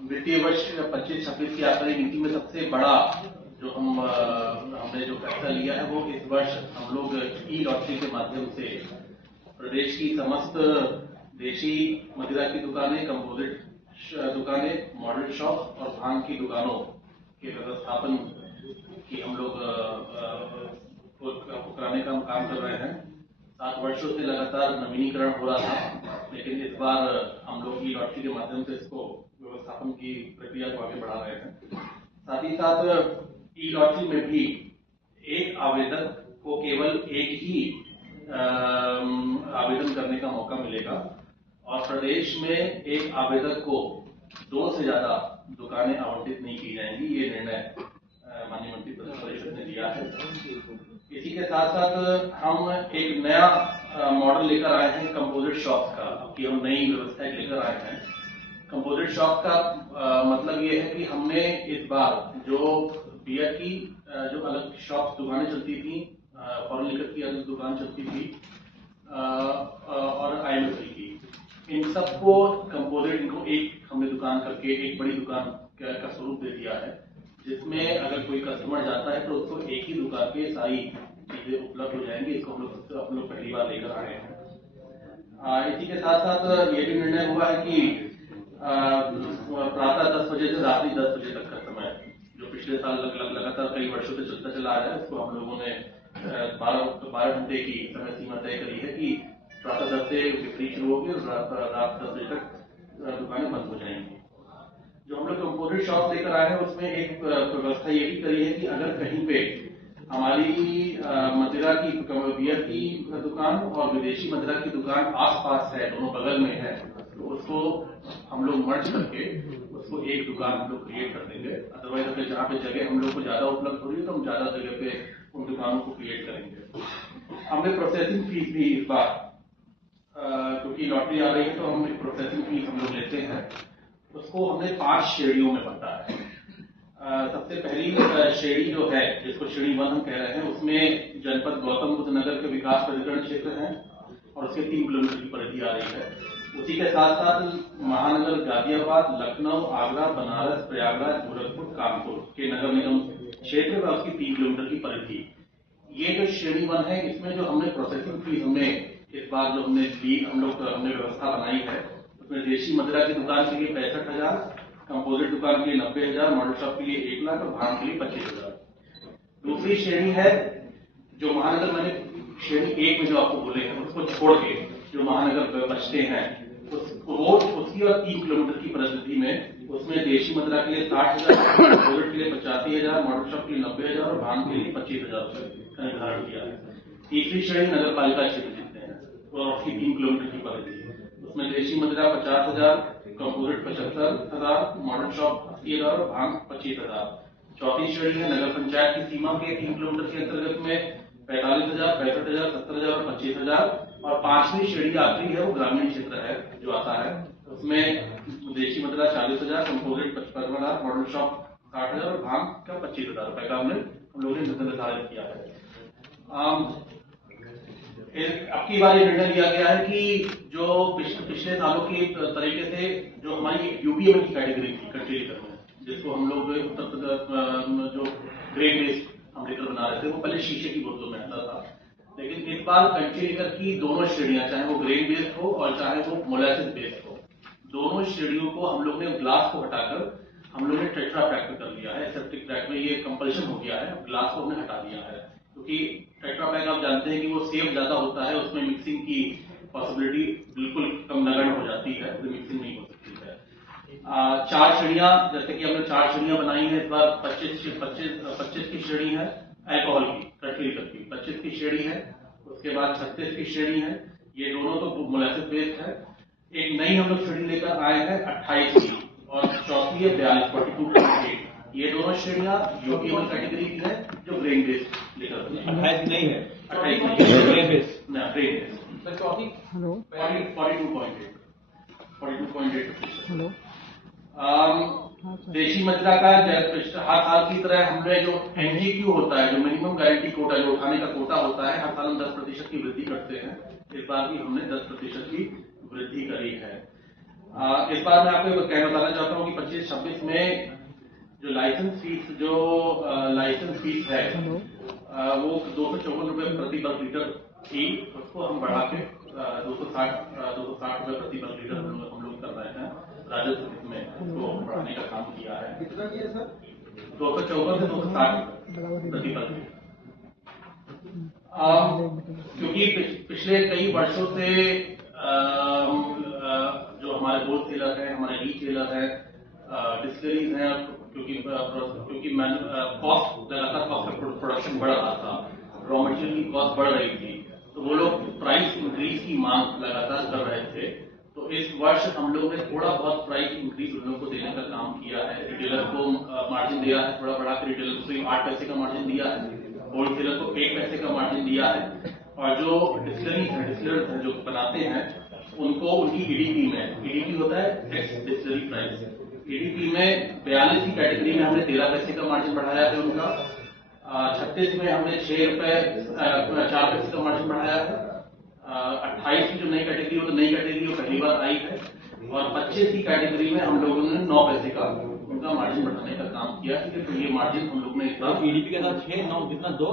वित्तीय वर्ष 25-26 की आबकारी नीति में सबसे बड़ा जो हमने जो फैसला लिया है वो इस वर्ष हम लोग ई लॉटरी के माध्यम से प्रदेश की समस्त देशी मदिरा की दुकानें, कंपोजिट दुकानें, मॉडल शॉप और भांग की दुकानों के व्यवस्थापन की हम लोग कराने का काम कर रहे हैं। 7 वर्षों से लगातार नवीनीकरण हो रहा था, लेकिन इस बार हम लोग ई लॉटरी के माध्यम से इसको व्यवस्थापन की प्रक्रिया को आगे बढ़ा रहे हैं। साथ ही साथ ई लॉटरी में भी एक आवेदक को केवल एक ही आवेदन करने का मौका मिलेगा और प्रदेश में एक आवेदक को 2 से ज्यादा दुकानें आवंटित नहीं की जाएंगी। ये निर्णय माननीय मंत्री परिषद ने लिया है। इसी के साथ साथ हम एक नया मॉडल लेकर आए हैं कंपोजिट शॉप का, कि हम नई व्यवस्था लेकर आए हैं। कंपोजिट शॉप का मतलब ये है कि हमने इस बार जो बियर की जो अलग शॉप दुकानें चलती थी, फॉरेन लिकर की अलग दुकान चलती थी और IMFL की, इन सबको कंपोजिट इनको एक हमने दुकान करके एक बड़ी दुकान का स्वरूप दे दिया है, जिसमें अगर कोई कस्टमर जाता है तो उसको एक ही दुकान के सारी चीजें उपलब्ध हो जाएंगी। इसको हम लोग पहली बार लेकर आए हैं। इसी के साथ साथ ये भी निर्णय हुआ है कि प्रातः 10 बजे से रात्रि 10 बजे तक का समय, जो पिछले साल लगातार कई वर्षों से चलता चला आ रहा है, उसको हम लोगों ने 12 घंटे की समय सीमा तय करी है कि प्रातः 10 से बिक्री शुरू होगी और रात 10 बजे तक दुकानें बंद हो जाएंगी। जो हम लोग कंपोजिट शॉप लेकर आए हैं उसमें एक व्यवस्था ये भी करी है कि अगर कहीं पे हमारी मदिरा की बियर की दुकान और विदेशी मदिरा की दुकान आसपास है, दोनों बगल में है, तो उसको हम लोग मर्ज करके उसको एक दुकान हम लोग क्रिएट कर देंगे। अदरवाइज अगर जहाँ पे जगह हम लोग को ज्यादा उपलब्ध हो रही है तो हम ज्यादा जगह पे उन दुकानों को क्रिएट करेंगे। हमने प्रोसेसिंग फीस भी इस बार, क्योंकि लॉटरी आ रही है तो हम एक प्रोसेसिंग फीस हम लोग लेते हैं, उसको हमने 5 श्रेणियों में बांटा है। सबसे पहली श्रेणी जो है, जिसको श्रेणी 1 हम कह रहे हैं, उसमें जनपद गौतम बुद्ध नगर के विकास प्राधिकरण क्षेत्र है और उसके 3 किलोमीटर की परिधि आ रही है। उसी के साथ साथ महानगर गाजियाबाद, लखनऊ, आगरा, बनारस, प्रयागराज, गोरखपुर, कानपुर के नगर निगम क्षेत्र में उसकी 3 किलोमीटर की परिधि। ये जो श्रेणी 1 है, इसमें जो हमने प्रोसेसिंग फीस हमने इस बार जो हमने व्यवस्था बनाई है, उसमें देशी मदिरा की दुकान के लिए 65,000, कंपोजिट दुकान के लिए 90,000, मॉडल शॉप के लिए 1 लाख और भांग के लिए 25,000। दूसरी श्रेणी है जो महानगर, मैंने श्रेणी 1 में जो आपको बोले हैं उसको छोड़ के जो महानगर बचते हैं उसकी और 3 किलोमीटर की परिधि में, उसमें देशी मदिरा के लिए 60,000, कंपोजिट के लिए 85,000, मॉडल शॉप के लिए 90,000 और भांग के लिए 25,000 रुपए का निर्धारण किया है। तीसरी श्रेणी नगर पालिका क्षेत्र जितने हैं और उसकी 3 किलोमीटर की परिधि, उसमें देशी मदिरा 50,000, कंपोजिट 75,000, मॉडल शॉप 80,000 और भांग 25,000। चौथी श्रेणी है नगर पंचायत की सीमा के 3 किलोमीटर के अंतर्गत में 45,000, 65,000, 70,000 और 25,000। और 5वीं श्रेणी आखिरी है, वो ग्रामीण क्षेत्र है जो आता है, उसमें देशी मदिरा 40,000, कंपोजिट 55,000, मॉडल शॉप 60,000 और भांग का 25,000 रुपए का हम लोगों ने निर्धारित किया है। अब की बार ये निर्णय लिया गया है कि जो पिछले सालों के तरीके से जो हमारी UBM की कैटेगरी थी कंट्री लीकर में, जिसको हम लोग उत्तर प्रदेश जो ग्रेन बेस्ड हम लीकर बना रहे थे, वो पहले शीशे की बोतलों में आता था, लेकिन इस बार कंट्री लीकर की दोनों श्रेणियां, चाहे वो ग्रेन बेस्ड हो और चाहे वो मोलासिस बेस्ड हो, दोनों श्रेणियों को हम लोग ने ग्लास को हटाकर हम लोग ने टेट्रा पैक में कर लिया है। एसेप्टिक पैक में ये कंपल्शन हो गया है, ग्लास को हमने हटा दिया है, क्योंकि टेट्रा पैक आप जानते हैं कि वो सेफ ज्यादा होता है, उसमें मिक्सिंग की पॉसिबिलिटी बिल्कुल कम नगण्य हो जाती है, उसमें मिक्सिंग नहीं हो सकती है। 4 श्रेणियां, जैसे कि हमने 4 श्रेणियां बनाई है इस बार। 25 की श्रेणी है अल्कोहल की, कंट्री लीकर की 25 की श्रेणी है, उसके बाद 36 की श्रेणी है, ये दोनों तो मोलासिस बेस्ड है। एक नई हम लोग श्रेणी लेकर आए हैं 28 की और चौथी है 42, ये दोनों श्रेणियां UBM कैटेगरी की है जो ग्रेन बेस्ड लेकर 28 नहीं है, 28 नहीं, ग्रेन बेस्ड ना ग्रेन बेस्ड। चौथी 42.8। हेलो, देशी मदिरा का हर साल की तरह हमने जो NGQ होता है, जो मिनिमम गारंटी कोटा, जो उठाने का कोटा होता है, हर साल हम 10% की वृद्धि करते हैं। इस बार भी हमने 10% की वृद्धि करी है। इस बार मैं आपको कहना बताना चाहता हूँ कि 25-26 में जो लाइसेंस फीस है वो 254 रुपए प्रति वर्ग लीटर थी, उसको हम बढ़ा के 260 रुपए प्रति वर्ग लीटर हम लोग कर रहे हैं। राजस्व हित में उसको बढ़ाने का काम किया है। कितना किया सर? 254 से 260 प्रति वर्ग लीटर। क्योंकि पिछले कई वर्षों से जो हमारे होलसेलर हैं, हमारे रीटेलर हैं, डिस्टिलरीज हैं, क्योंकि कॉस्ट लगातार कॉस्ट का प्रोडक्शन बढ़ रहा था, रॉ मटेरियल की कॉस्ट बढ़ रही थी, तो वो लोग प्राइस इंक्रीज की मांग लगातार कर रहे थे। तो इस वर्ष हम लोगों ने थोड़ा बहुत प्राइस इंक्रीज उन लोगों को देने का काम किया है। रिटेलर को मार्जिन दिया है, थोड़ा बढ़ा के रिटेलर को 8 पैसे का मार्जिन दिया है, होलसेलर को 1 पैसे का मार्जिन दिया है, और जो डिस्टिलर्स हैं जो बनाते हैं उनको उनकी ईडीपी होता है एक्स डिस्टिलरी प्राइस, ईडीपी में 42 की कैटेगरी में हमने 13 पैसे का मार्जिन बढ़ाया है उनका। 36 में हमने 6 रुपए 4 पैसे का मार्जिन बढ़ाया है। 28 की जो नई कैटेगरी वो पहली बार आई है, और 25 की कैटेगरी में हम लोगों ने 9 पैसे का उनका मार्जिन बढ़ाने का काम किया है। तो ये मार्जिन हम लोग ने ईडीपी के साथ 6-9 कितना 2